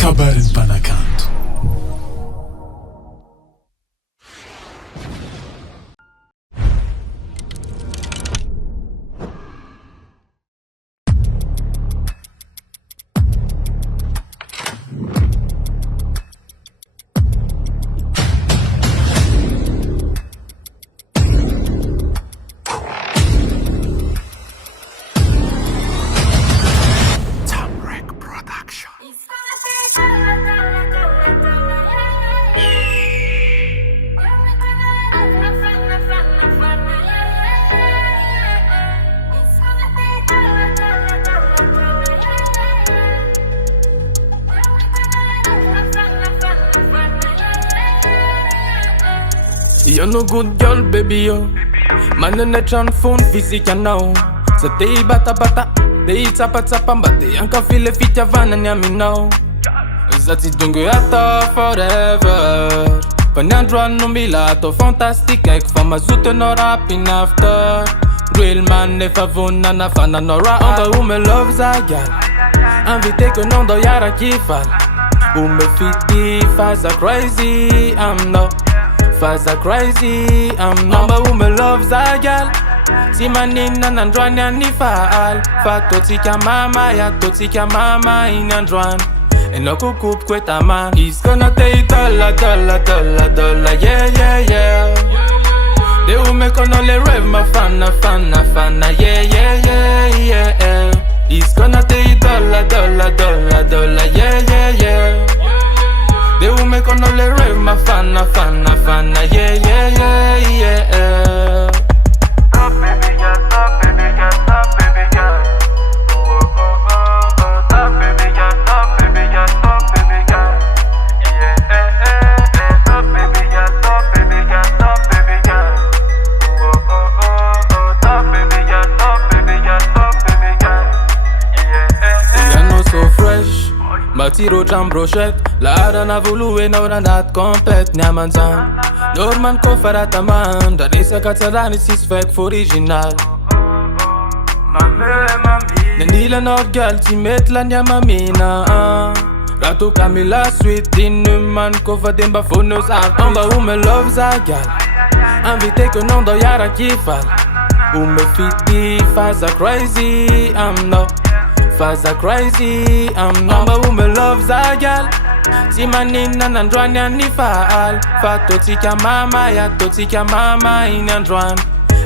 Kabaron'Ny Mpanakanto. You're no good girl, baby, yo. Man in the tran phone, physique now. So they bata, they tapa, but they ain't can feel the fit ya van and ya me now. Zati dungu ata forever. Panandran no milato, fantastic, like from a zoete no rapping after. Real man, never vona na fana no rap. Amba who me loves a gal. Invite que non do yara kifal. Who me fiti, faz a crazy, I'm no. Faz a crazy, I'm number who me loves a gal. Si manina nandrwan ni faal. Fa totika mama ya totika mama in andrwan. And no kukup kweta man. He's gonna take dollar, yeah, yeah, yeah. They will make on only rev my fana, yeah, yeah, yeah, yeah. He's gonna take dollar, yeah, yeah, yeah. They will make on all the rave, my fana, yeah, yeah, yeah, yeah. Stop, baby girl, stop, baby girl, stop, baby girl. Oh, oh, oh, oh. Stop, baby girl, stop, baby girl, stop, baby girl. Yeah, Stop, baby girl, stop, baby girl, stop, baby girl. Oh, oh, oh, oh. Stop, baby girl, stop, baby girl, stop, baby girl. Yeah, You're not so fresh. Matiro jam brochette. La dan a voulu en ora dat complet nyamanzan. Norman kofarat aman. Dat is a katsalan is fake for original. Nila not girl ti met la nyamamina. Rato Camila sweet in man kofa demba fonos art. Amba who me loves a gal. Invite que non do yara kifal. Who me fiti faz a crazy, I'm no. Faz a crazy, I'm number who me loves a gal. Si manina nandrwan ni faal. Fa totika mama ya totika mama in andrwan.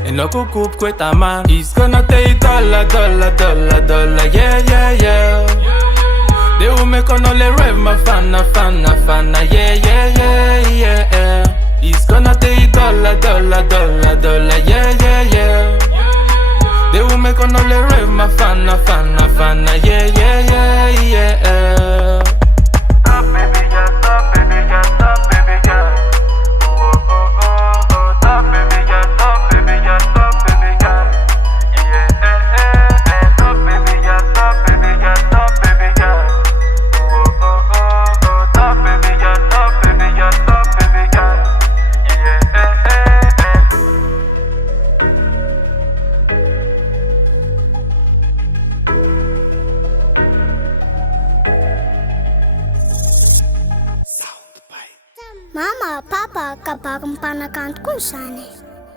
And no kukup kweta man. He's gonna take dollar, yeah, yeah, yeah. They will make on only rev my fana, yeah, yeah, yeah, yeah. He's gonna take dollar, yeah, yeah, yeah. They will make on all the rave, my fana, yeah, yeah, yeah, yeah. stop, baby girl, stop, baby girl, stop, baby girl. Oh, oh, oh, oh. Stop, baby girl, stop, baby girl, stop, baby girl. Yeah, Stop, baby girl, stop, baby girl, stop, baby girl. Oh, oh, oh, oh. Stop, baby girl, stop, baby girl, stop, baby girl. Yeah, Mama, Papa, Kabaron'Ny Mpanakanto kung saan